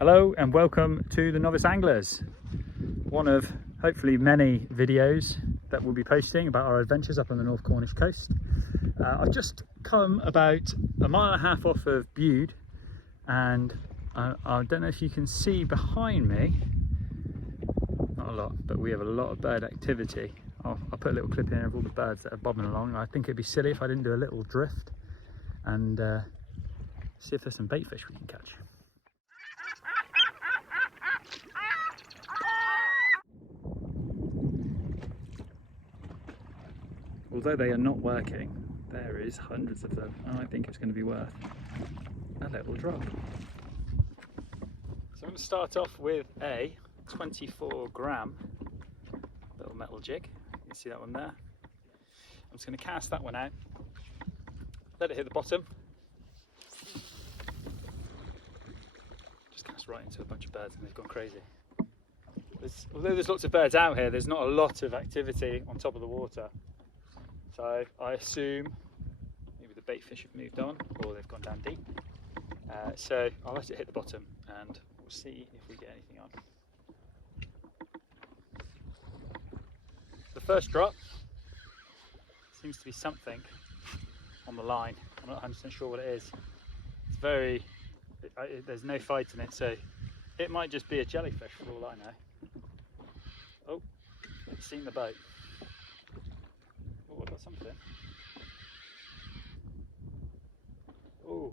Hello and welcome to the Novice Anglers, one of hopefully many videos that we'll be posting about our adventures up on the North Cornish coast. I've just come about a mile and a half off of Bude, and I don't know if you can see behind me, not a lot, but we have a lot of bird activity. I'll put a little clip in of all the birds that are bobbing along. I think it'd be silly if I didn't do a little drift and see if there's some bait fish we can catch. Although they are not working, there is hundreds of them, and I think it's going to be worth a little drop. So I'm going to start off with a 24 gram little metal jig. You can see that one there. I'm just going to cast that one out, let it hit the bottom, just cast right into a bunch of birds and they've gone crazy. Although there's lots of birds out here, there's not a lot of activity on top of the water. So I assume maybe the bait fish have moved on or they've gone down deep. So I'll let it hit the bottom and we'll see if we get anything on. The first drop seems to be something on the line. I'm not 100% sure what it is. It's there's no fight in it, so it might just be a jellyfish for all I know. Oh, I've seen the boat. Oh, I've got something. Oh,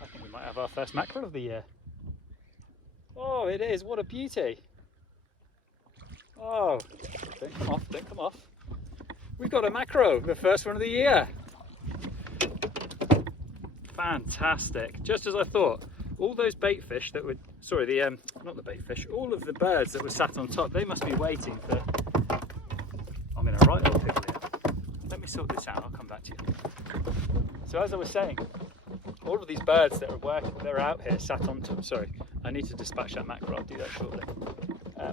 I think we might have our first mackerel of the year. Oh, it is. What a beauty. Oh, don't come off, don't come off. We've got a mackerel, the first one of the year. Fantastic. Just as I thought. All those bait fish that were, sorry, not the bait fish, all of the birds that were sat on top, they must be waiting for, I'm in a right old pickle here. Let me sort this out, I'll come back to you. So as I was saying, all of these birds that are working, they're out here sat on top, sorry, I need to dispatch that mackerel, I'll do that shortly.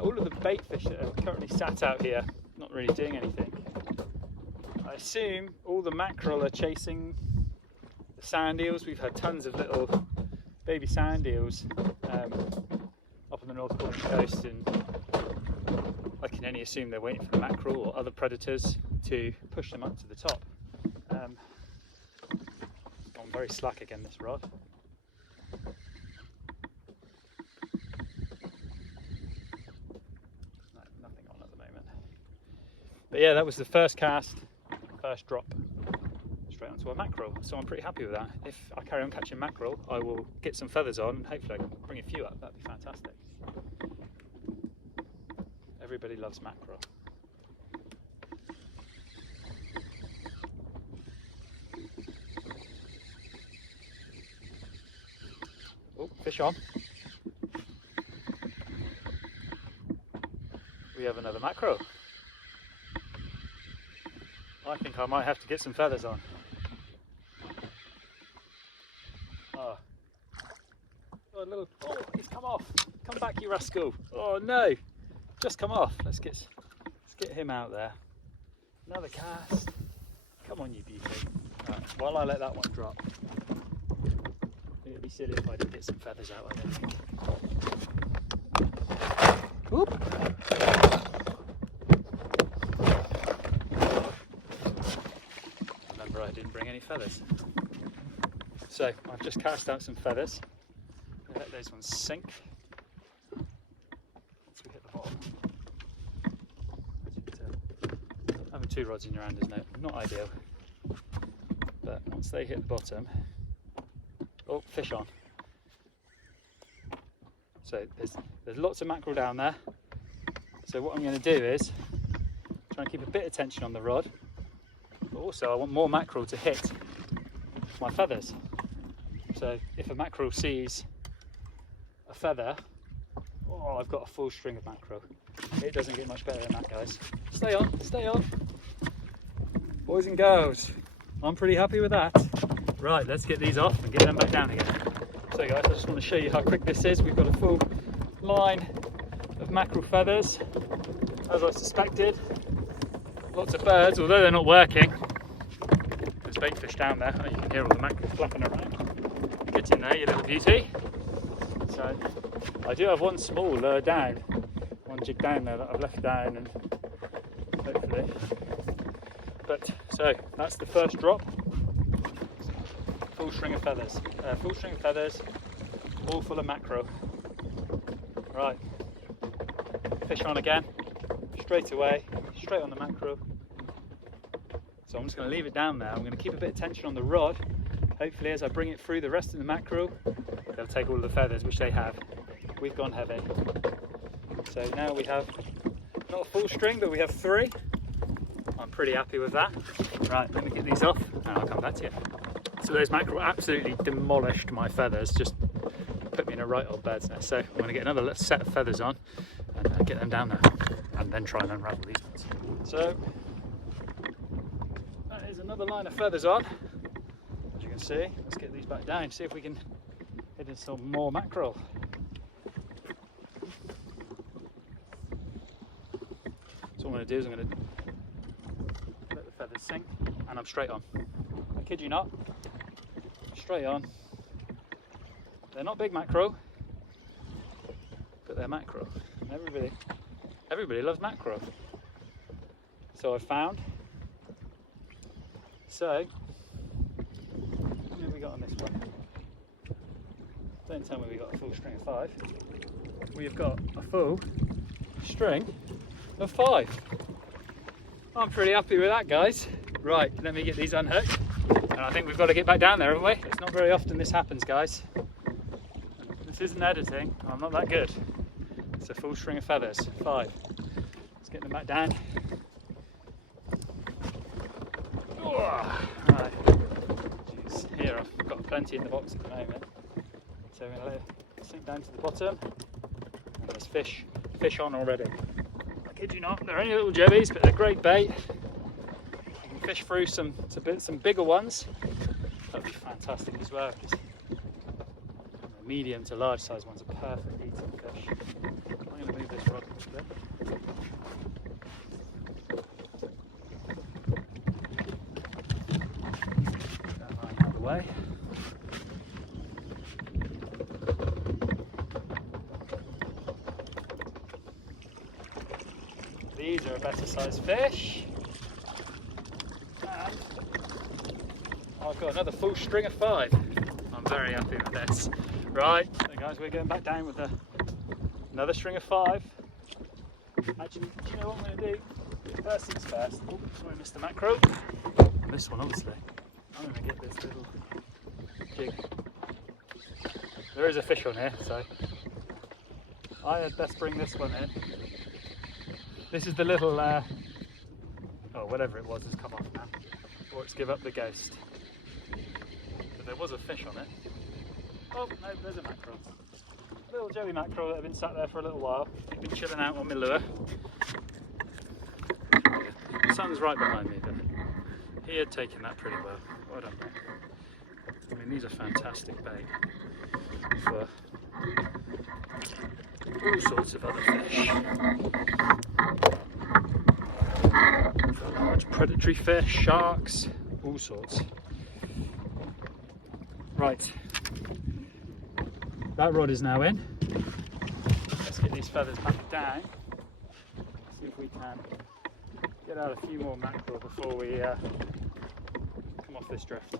All of the bait fish that are currently sat out here, not really doing anything. I assume all the mackerel are chasing the sand eels. We've had tons of little baby sand eels up on the North Cornish coast, and I can only assume they're waiting for the mackerel or other predators to push them up to the top. It's gone very slack again, this rod. No, nothing on at the moment. But yeah, that was the first cast, first drop, straight onto a mackerel. So I'm pretty happy with that. If I carry on catching mackerel, I will get some feathers on and hopefully I can bring a few up. That'd be fantastic. Everybody loves mackerel. Oh, fish on. We have another mackerel. I think I might have to get some feathers on. Oh, he's come off. Come back, you rascal. Oh no, just come off. Let's get him out there. Another cast. Come on, you beauty. Right, while I let that one drop, it'd be silly if I didn't get some feathers out, I don't think. Whoop. Remember, I didn't bring any feathers. So I've just cast out some feathers. Let those ones sink once we hit the bottom. Having two rods in your hand is not ideal, but once they hit the bottom, oh, fish on. So there's lots of mackerel down there. So what I'm going to do is try and keep a bit of tension on the rod, but also I want more mackerel to hit my feathers. So if a mackerel sees a feather, oh, I've got a full string of mackerel. It doesn't get much better than that, guys. Stay on, stay on. Boys and girls, I'm pretty happy with that. Right, let's get these off and get them back down again. So guys, I just want to show you how quick this is. We've got a full line of mackerel feathers, as I suspected. Lots of birds, although they're not working. There's bait fish down there. Oh, you can hear all the mackerel flapping around. Get in there, you little beauty. So I do have one small down, one jig down there that I've left down, and hopefully. But so that's the first drop. Full string of feathers. All full of mackerel. Right, fish on again, straight away, straight on the mackerel. So I'm just going to leave it down there. I'm going to keep a bit of tension on the rod. Hopefully as I bring it through the rest of the mackerel, they'll take all the feathers, which they have. We've gone heavy. So now we have not a full string, but we have 3. I'm pretty happy with that. Right, let me get these off and I'll come back to you. So those mackerel absolutely demolished my feathers, just put me in a right old bird's nest. So I'm going to get another set of feathers on and get them down there and then try and unravel these ones. So that is another line of feathers on. As you can see, let's get these back down, see if we can hit in some more mackerel. So what I'm going to do is I'm going to let the feathers sink and I'm straight on. I kid you not, straight on. They're not big mackerel, but they're mackerel. And everybody loves mackerel. So I found. So, how many have we got on this one? Don't tell me we got a full string of 5. We've got a full string of 5. I'm pretty happy with that, guys. Right, let me get these unhooked. And I think we've got to get back down there, haven't we? It's not very often this happens, guys. This isn't editing. I'm not that good. It's a full string of feathers, 5. Let's get them back down. Right. Jeez. Here, I've got plenty in the box at the moment. So we're going to let it sink down to the bottom. And there's fish on already. I kid you not, they're only little jebbies, but they're great bait. You can fish through some bigger ones. That'd be fantastic as well. The medium to large size ones are perfect eating fish. I'm going to move this rod a bit. Get that line out of the way. These are a better sized fish. And I've got another full string of 5. I'm very happy with this. Right, so guys, we're going back down with another string of 5. Actually, do you know what I'm going to do? First things first. Oh, sorry, Mr. Mackerel. This one, obviously. I'm going to get this little jig. There is a fish on here, so I had best bring this one in. This is the little, oh, whatever it was has come off now, or it's give up the ghost. But there was a fish on it. Oh, no, there's a mackerel. Little jelly mackerel that have been sat there for a little while. They've been chilling out on my lure. The sun's right behind me, but he had taken that pretty well. Well done, mate. I mean, these are fantastic bait for all sorts of other fish. Large predatory fish, sharks, all sorts. Right, that rod is now in. Let's get these feathers back down. See if we can get out a few more mackerel before we come off this drift.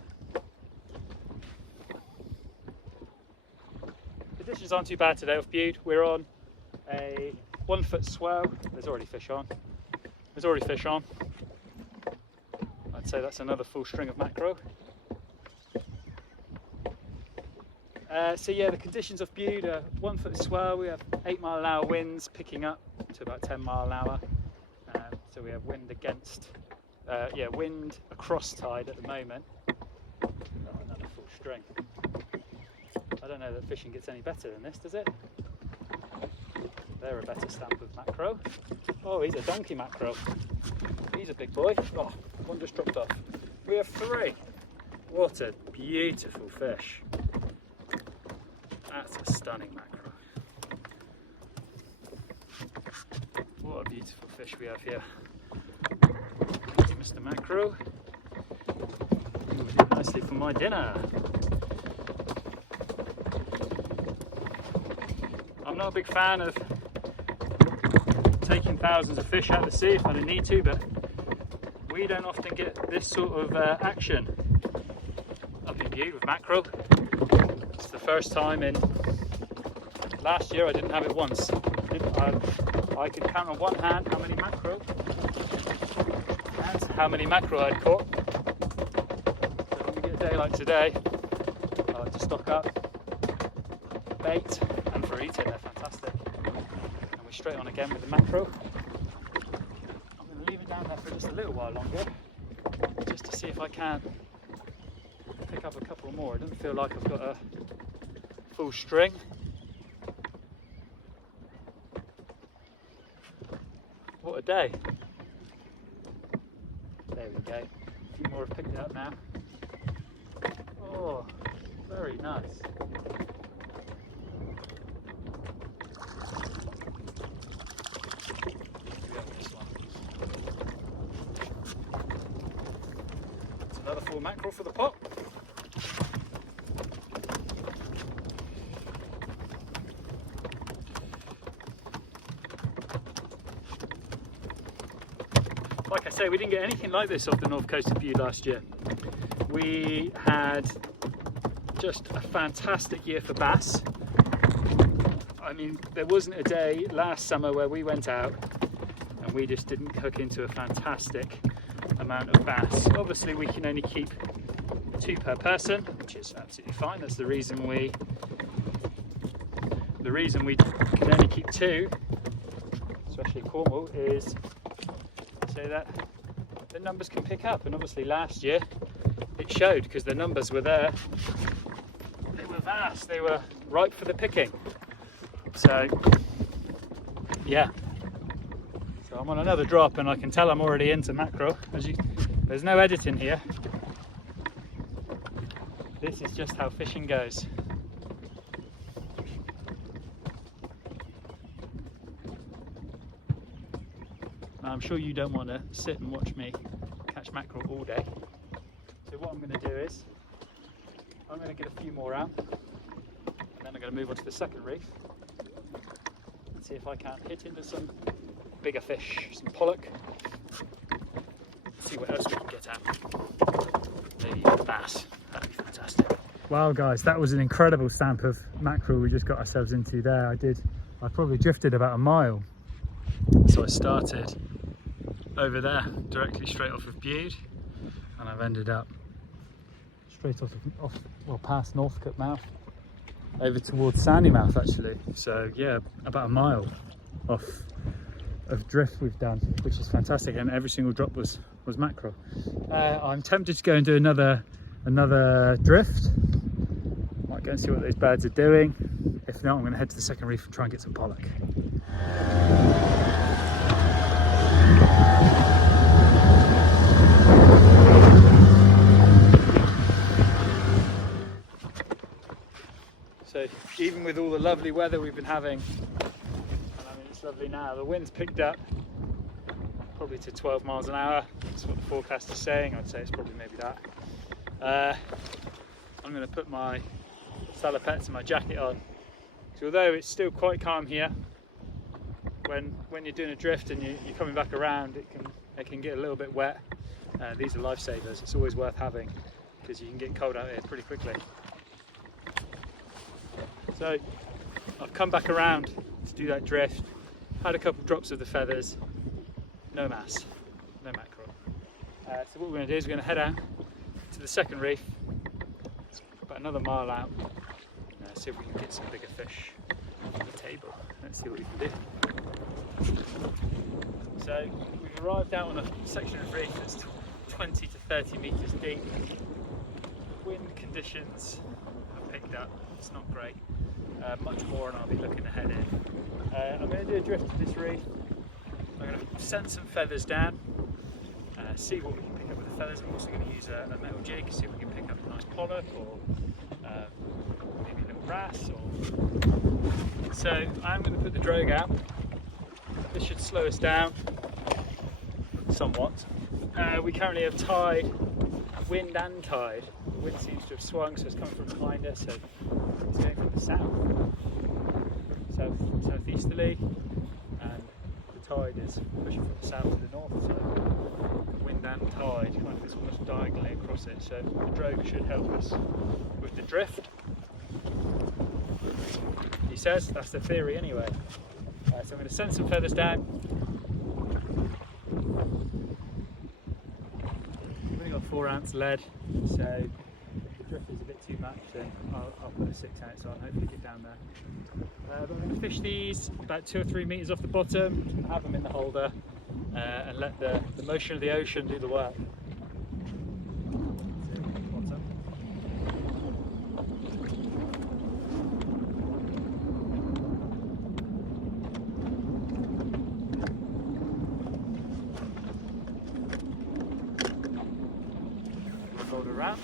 Conditions aren't too bad today off Bude. We're on a 1 foot swell. There's already fish on. I'd say that's another full string of mackerel. So yeah, the conditions off Bude are 1 foot swell. We have 8 mile an hour winds picking up to about 10 mile an hour. So we have wind against, wind across tide at the moment. Oh, another full string. I don't know that fishing gets any better than this, does it? They're a better stamp of mackerel. Oh, he's a donkey mackerel. He's a big boy. Oh, one just dropped off. We have 3. What a beautiful fish. That's a stunning mackerel. What a beautiful fish we have here. Thank you, Mr. Mackerel. You did nicely for my dinner. I'm not a big fan of taking thousands of fish out of the sea if I don't need to, but we don't often get this sort of action up in Bude with mackerel. It's the first time in, last year I didn't have it once. I could count on one hand how many mackerel and how many mackerel I'd caught. So when we get a day like today, I like to stock up bait, and for eating they're fantastic. And we're straight on again with the mackerel. I'm going to leave it down there for just a little while longer, just to see if I can pick up a couple more. It doesn't feel like I've got a full string. What a day. There we go. A few more have picked it up now. Oh, very nice. That's another full mackerel for the pot. Like I say, we didn't get anything like this off the north coast of Bude last year. We had just a fantastic year for bass. I mean, there wasn't a day last summer where we went out and we just didn't hook into a fantastic amount of bass. Obviously we can only keep 2 per person, which is absolutely fine. That's the reason we can only keep 2, especially Cornwall, is so that the numbers can pick up. And obviously last year it showed, because the numbers were there. They were vast, they were ripe for the picking. So yeah, so I'm on another drop and I can tell I'm already into mackerel. There's no editing here. This is just how fishing goes. I'm sure you don't want to sit and watch me catch mackerel all day. So what I'm going to do is, I'm going to get a few more out, and then I'm going to move on to the second reef and see if I can hit into some bigger fish, some pollock, see what else we can get out. Maybe even bass, that'd be fantastic. Wow guys, that was an incredible stamp of mackerel we just got ourselves into there. I probably drifted about a mile. So I started over there, directly straight off of Bude, and I've ended up straight well, past Northcote Mouth, over towards Sandy Mouth actually. So yeah, about a mile off of drift we've done, which is fantastic, and every single drop was mackerel. I'm tempted to go and do another drift. Might go and see what those birds are doing. If not, I'm going to head to the second reef and try and get some pollock. So even with all the lovely weather we've been having, and I mean it's lovely now, the wind's picked up probably to 12 miles an hour. That's what the forecast is saying. I'd say it's probably maybe that. I'm going to put my salopettes and my jacket on. So although it's still quite calm here, when you're doing a drift and you're coming back around, it can get a little bit wet. These are lifesavers. It's always worth having, because you can get cold out here pretty quickly. So I've come back around to do that drift, had a couple of drops of the feathers, no mass, no mackerel. So what we're going to do is we're going to head out to the second reef, it's about another mile out, see if we can get some bigger fish on the table. Let's see what we can do. So we've arrived out on a section of reef that's 20 to 30 metres deep. Wind conditions have picked up, it's not great. Much more and I'll be looking to head in. I'm going to do a drift to this reef. I'm going to send some feathers down, see what we can pick up with the feathers. I'm also going to use a metal jig, see if we can pick up a nice pollock or maybe a little wrasse. So I'm going to put the drogue out. This should slow us down somewhat. We currently have tide, wind and tide. The wind seems to have swung, so it's coming from behind us, so it's going from the south southeasterly, and the tide is pushing from the south to the north, so the wind and tide kind of is almost diagonally across it, so the drogue should help us with the drift. He says, that's the theory anyway. So I'm going to send some feathers down. I've only got 4 ounce lead, so if the drift is a bit too much, then I'll put a 6 ounce on, hopefully get down there. But I'm going to fish these about 2 or 3 metres off the bottom, have them in the holder, and let the motion of the ocean do the work. Fold around,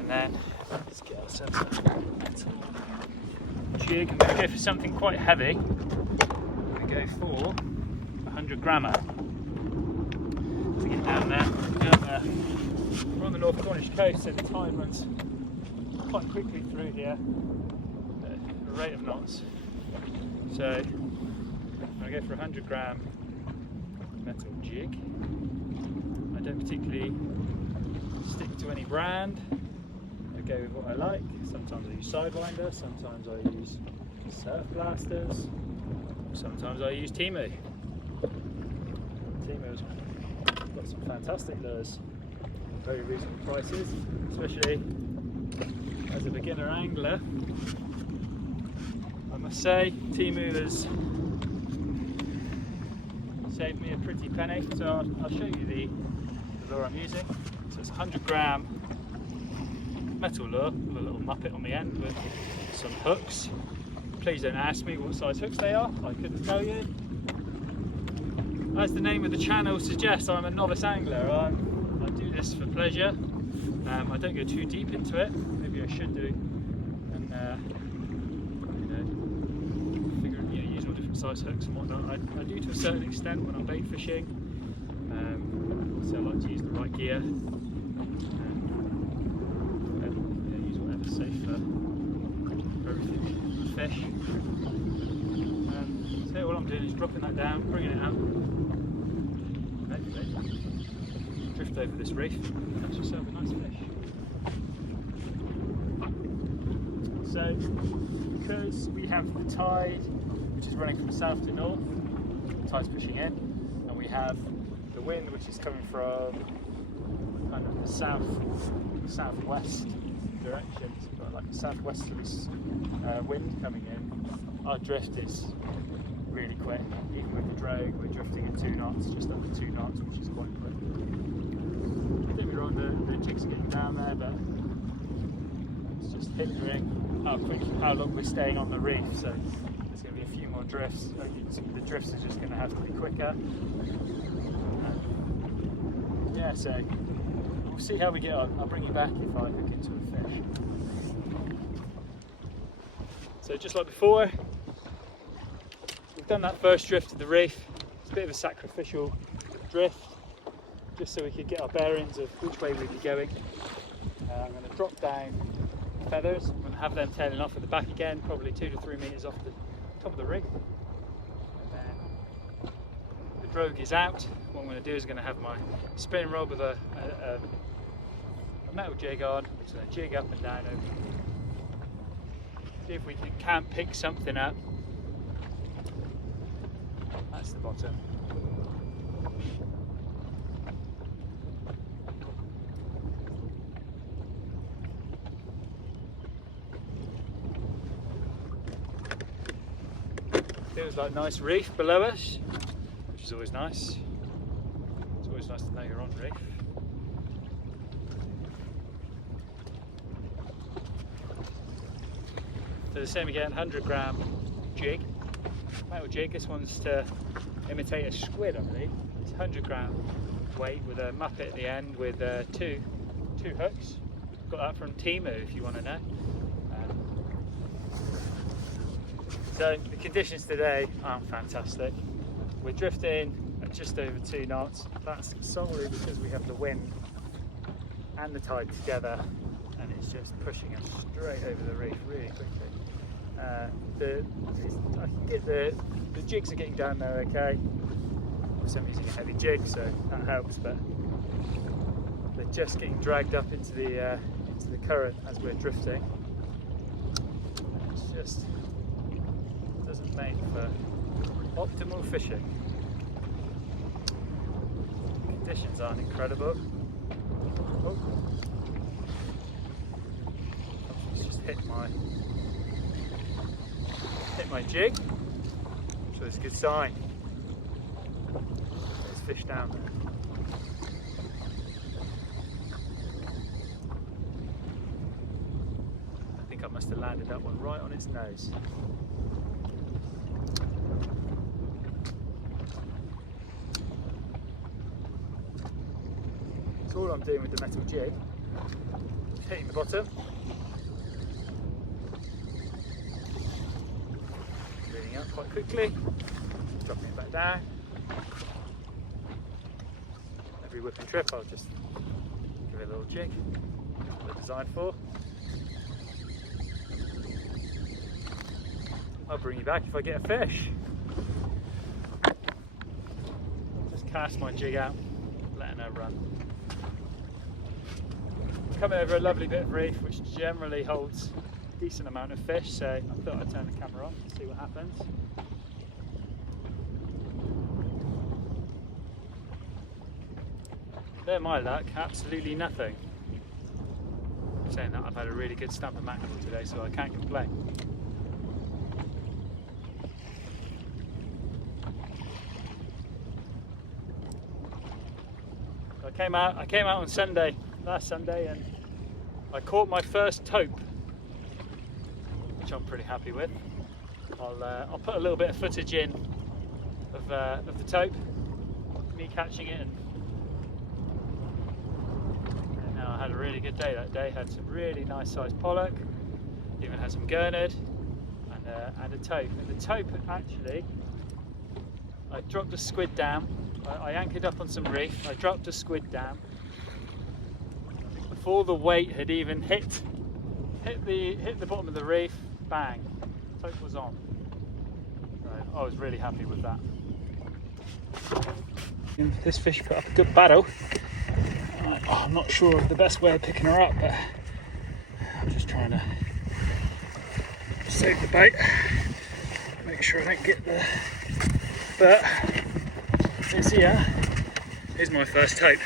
and then let's get ourselves a jig. I'm going to go for something quite heavy. I'm going to go for 100 grammer to get down there. We're on the North Cornish coast, so the tide runs quite quickly through here at a rate of knots. So I'm going to go for 100 gram metal jig. I don't particularly stick to any brand. I go with what I like. Sometimes I use Sidewinder, sometimes I use Surf Blasters, sometimes I use Timu. Timu's got some fantastic lures, very reasonable prices, especially as a beginner angler. I must say, Timu has saved me a pretty penny, so I'll show you the lure I'm using. So it's a 100 gram metal lure with a little muppet on the end with some hooks. Please don't ask me what size hooks they are, I couldn't tell you. As the name of the channel suggests, I'm a novice angler. I do this for pleasure. I don't go too deep into it, maybe I should do, and use all different size hooks and whatnot. I do to a certain extent when I'm bait fishing. So I like to use the right gear, use whatever's safe for everything fish. So all I'm doing is dropping that down, bringing it out, drift over this reef, and catch yourself a nice fish. So because we have the tide, which is running from south to north, the tide's pushing in, and we have the wind which is coming from kind of the southwest direction, so we've got like a southwesterly wind coming in. Our drift is really quick. Even with the drogue, we're drifting at 2 knots, just under 2 knots, which is quite quick. Don't get me wrong, the jigs are getting down there, but it's just hindering how long we're staying on the reef. So there's going to be a few more drifts. The drifts are just going to have to be quicker. Yeah, so we'll see how we get on. I'll bring you back if I hook into a fish. So just like before, we've done that first drift of the reef. It's a bit of a sacrificial drift, just so we could get our bearings of which way we'd be going. I'm going to drop down feathers. I'm going to have them tailing off at the back again, probably 2 to 3 metres off the top of the reef. And then the drogue is out. What I'm going to do is I'm going to have my spinning rod with a metal jig on, which is going to jig up and down over. See if we can pick something up. That's the bottom. Feels like nice reef below us, which is always nice. It's always nice to know you're on reef. So the same again, 100 gram jig, metal jig. This one's to imitate a squid, I believe. It's 100 gram weight with a muppet at the end with two hooks. Got that from Timu if you want to know. So the conditions today aren't fantastic. We're drifting at just over 2 knots. That's solely because we have the wind and the tide together, and it's just pushing us straight over the reef really quickly. I can get the jigs are getting down there okay. Obviously I'm using a heavy jig, so that helps, but they're just getting dragged up into the current as we're drifting. It's just doesn't make for optimal fishing. Conditions aren't incredible. Oh. It's just hit my jig, so it's a good sign. There's fish down there. I think I must have landed that one right on its nose. So all I'm doing with the metal jig is hitting the bottom, reeling up quite quickly, dropping it back down. Every whipping trip I'll just give it a little jig, that's what they're designed for. I'll bring you back if I get a fish. Just cast my jig out, letting her run. Coming over a lovely bit of reef which generally holds a decent amount of fish, so I thought I'd turn the camera on and see what happens. They're my luck, absolutely nothing. Saying that, I've had a really good stamp of mackerel today, so I can't complain. I came out on Sunday, last Sunday, and I caught my first taupe, which I'm pretty happy with. I'll put a little bit of footage in of the taupe, me catching it, and now I had a really good day that day. Had some really nice sized pollock, even had some gurnard, and a taupe. And the taupe, actually, I dropped a squid down. I anchored up on some reef, I dropped a squid down. Before the weight had even hit the bottom of the reef, bang, taupe was on. So I was really happy with that. This fish put up a good battle. I'm not sure of the best way of picking her up, but I'm just trying to save the bait, make sure I don't get the. But this here is my first taupe.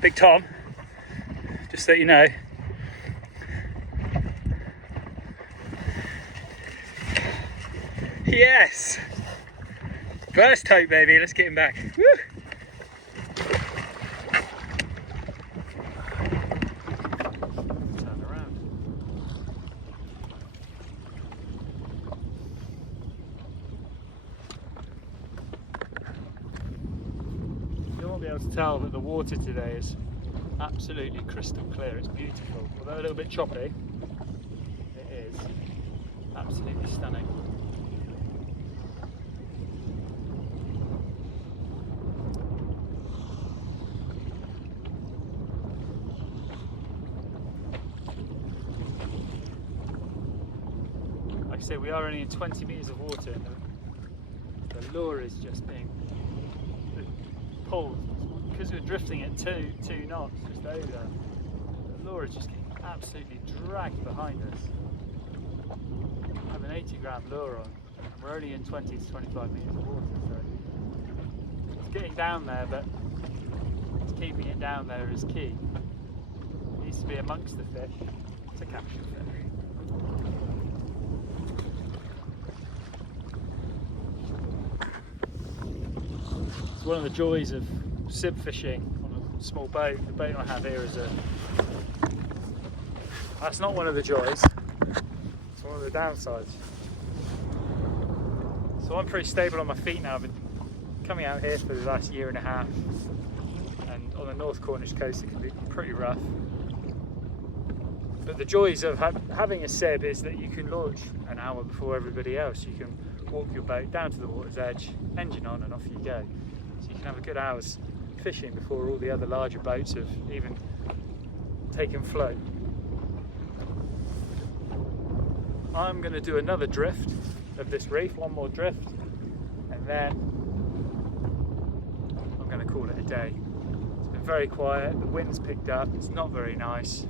Big Tom, just so you know. Yes! First taupe, baby, let's get him back. Woo! Turn around. You won't be able to tell that the water today is absolutely crystal clear. It's beautiful, although a little bit choppy. It is absolutely stunning. Like I say, we are only in 20 metres of water, and the lure is just being pulled. Because we're drifting at two knots just over, the lure is just getting absolutely dragged behind us. I have an 80-gram lure on, and we're only in 20 to 25 metres of water, so it's getting down there, but it's keeping it down there is key. It needs to be amongst the fish to capture fish. It's one of the joys of sib fishing on a small boat. The boat I have here is that's not one of the joys, it's one of the downsides. So I'm pretty stable on my feet now. I've been coming out here for the last year and a half, and on the North Cornish coast it can be pretty rough. But the joys of having a sib is that you can launch an hour before everybody else. You can walk your boat down to the water's edge, engine on, and off you go. So you can have a good hour's fishing before all the other larger boats have even taken float. I'm going to do another drift of this reef, one more drift, and then I'm going to call it a day. It's been very quiet, the wind's picked up, it's not very nice.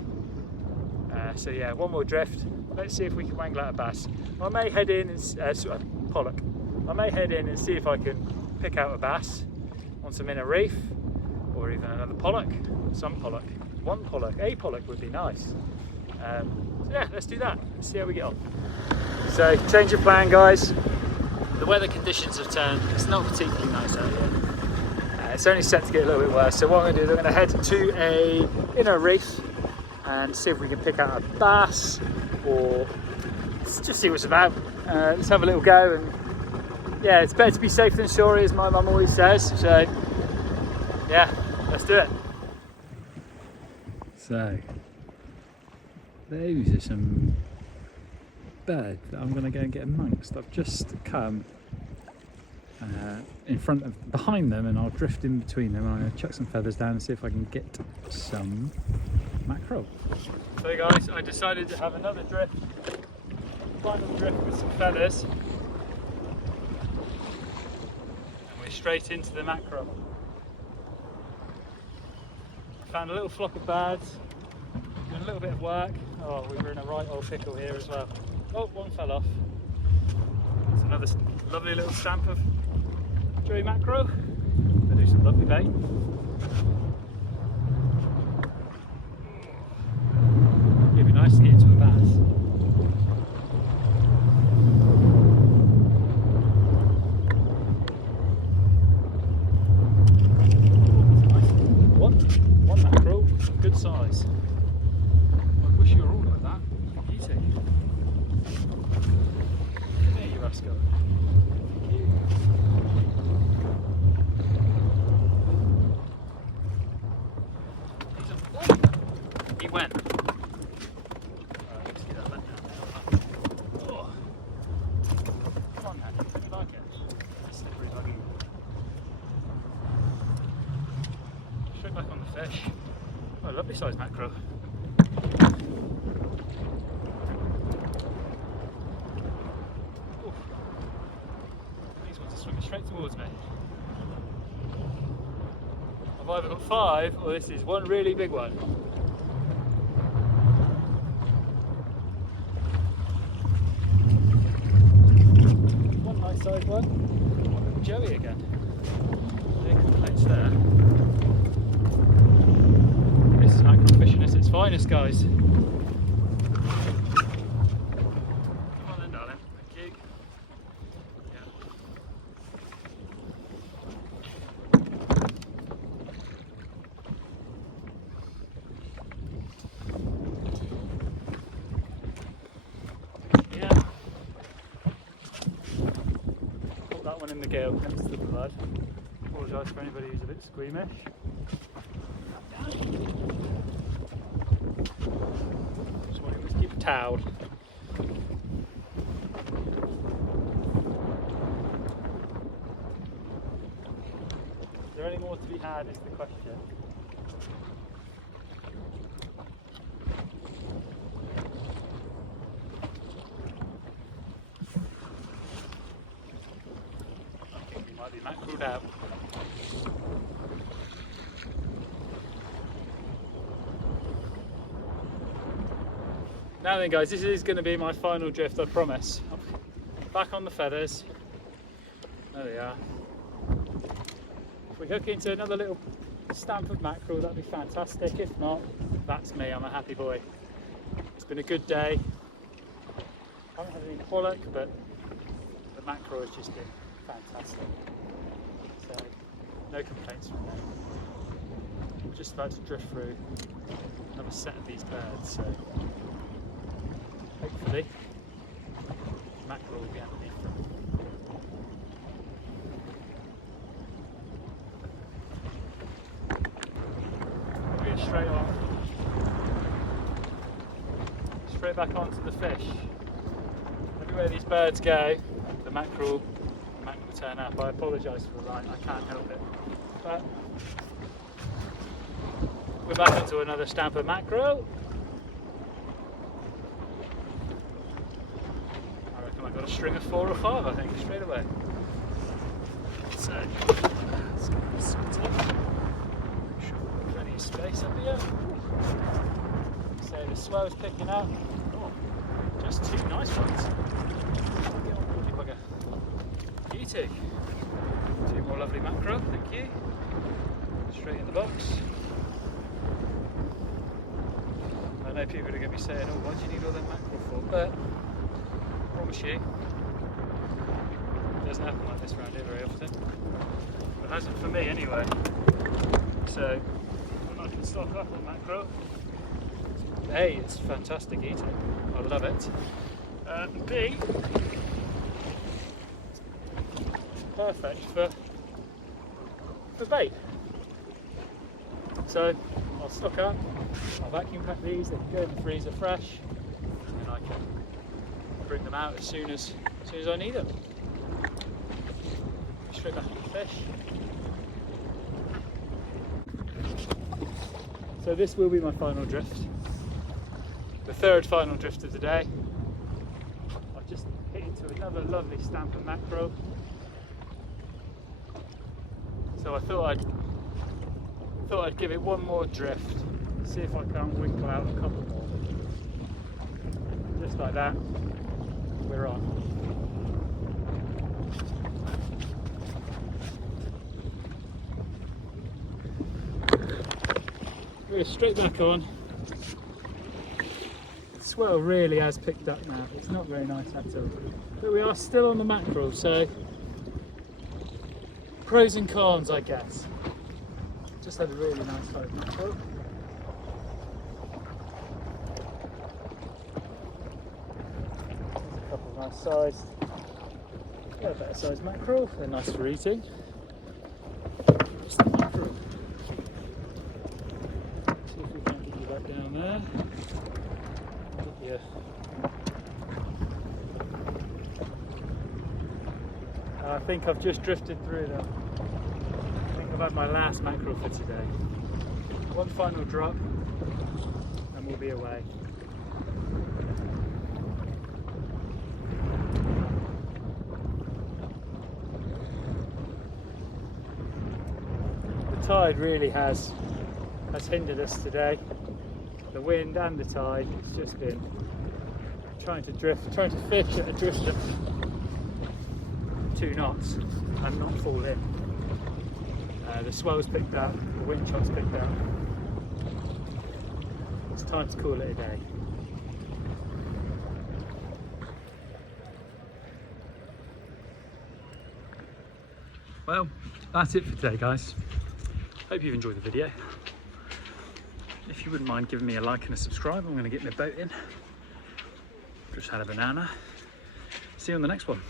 So yeah, one more drift. Let's see if we can wangle out a bass. I may head in and pollock. I may head in and see if I can pick out a bass on some inner reef, or even another pollock, some pollock. One pollock, a pollock would be nice. So yeah, let's do that. Let's see how we get on. So change of plan, guys. The weather conditions have turned. It's not particularly nice out here. It's only set to get a little bit worse. So what I'm going to do is I'm going to head to a inner reef and see if we can pick out a bass, or just see what's about. Let's have a little go, and yeah, it's better to be safe than sorry, as my mum always says. So yeah, let's do it. So those are some birds that I'm going to go and get amongst. I've just come behind them, and I'll drift in between them, and I'm going to chuck some feathers down and see if I can get some mackerel. So guys, I decided to have another drift, final drift with some feathers, and we're straight into the mackerel. Found a little flock of birds, doing a little bit of work. Oh, we were in a right old pickle here as well. Oh, one fell off. It's another lovely little stamp of joey mackerel. They do some lovely bait. It'd be nice to get into a bass. One mackerel, good size. I wish you were all like that. Easy. Come here, you rascal. Thank you. He went. Let's get that back down. Oh. Come on, man. You like it? It's a slippery buggy. Straight back on the fish. Oh, lovely sized mackerel. Oof. These ones are swimming straight towards me. I've either got 5, or this is one really big one. One nice sized one. Joey again. No complaints there. This is mackerel fishing at its finest, guys. Come on then, darling. Thank you. Yeah. Yeah. Put that one in the gale next to the blood. Apologise for anybody who's a bit squeamish. Just want to keep a towel. Is there any more to be had is the question. I think we might be mackereled out. Now then guys, this is going to be my final drift, I promise. Back on the feathers. There they are. If we hook into another little stamp of mackerel, that'd be fantastic. If not, that's me, I'm a happy boy. It's been a good day. I haven't had any pollock, but the mackerel has just been fantastic. So, no complaints from me. We're just about to drift through another set of these birds, so hopefully mackerel will be underneath them. We'll go straight on, straight back onto the fish. Everywhere these birds go, the mackerel will turn up. I apologise for the line, I can't help it. But we're back into another stamp of mackerel. I got a string of 4 or 5, I think, straight away. So let's get this sorted. Make sure we've got plenty of space up here. So the swell's picking up. Oh, just 2 nice ones. Get on board, you bugger. You two. 2 more lovely mackerel, thank you. Straight in the box. I know people are going to be saying, oh, why do you need all that mackerel for? But I promise you, it doesn't happen like this around here very often. It hasn't for me anyway. So when I can stock up on mackerel, A, it's fantastic eating. I love it. B, perfect for bait. So I'll stock up, I'll vacuum pack these, they can go in the freezer fresh, and I can bring them out as soon as I need them. Straight back into the fish. So this will be my final drift. The 3rd final drift of the day. I've just hit into another lovely stamp of mackerel. So I thought I'd give it one more drift, see if I can't winkle out a couple more. Just like that, we're on. We're straight back on. The swell really has picked up now. It's not very nice at all. But we are still on the mackerel, so pros and cons, I guess. Just had a really nice size mackerel. There's a couple of nice sized, a better sized mackerel. They're nice for eating. Just the mackerel. See if we can get you back down there. Get you. I think I've just drifted through them. I think I've had my last mackerel for today. One final drop and we'll be away. The tide really has hindered us today. The wind and the tide, it's just been trying to fish at a drift of 2 knots and not fall in. The swell's picked up, the wind shot's picked up. It's time to call it a day. Well, that's it for today, guys. Hope you've enjoyed the video. If you wouldn't mind giving me a like and a subscribe, I'm going to get my boat in. Just had a banana. See you on the next one.